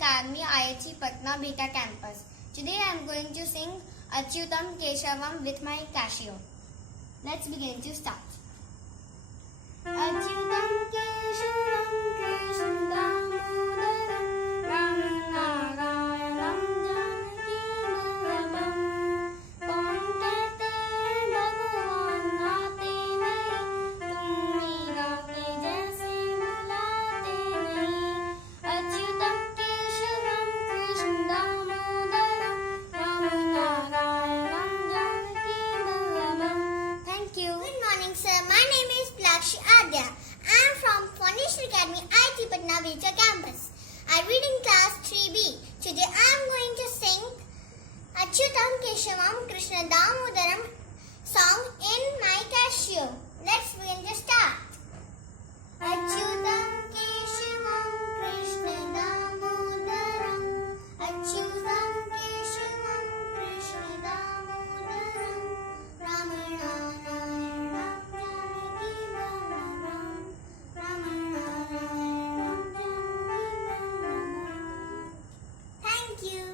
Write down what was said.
Academy, IIT Patna, Bihta campus. Today I am going to sing Achyutam Keshavam with my Casio. Let's begin to start. Achyutam Keshavam Krishnam Damodaram Ramam Narayanam Janaki Vallabham. कौन कहते हैं भगवान आते नहीं, तुम मीरा के जैसे बुलाते नहीं. अच्युतम केशवम कृष्ण दामोदरम रामं नारायणं Janaki Vallabham. Thank you. Good morning, sir. My name is Plakshi Adya. I am from Foundation Academy, IIT Patna, Bihta campus. I read in class 3B. Today I am going to sing Achyutam Keshavam Krishna Damodaram song in my Casio. Let's begin to start. Achyutam Keshavam Krishna Damodaram Achyutam Keshavam Krishna Damodaram Ramana Narayanam Janaki Vallabham Ramana Narayanam Janaki Vallabham. Thank you.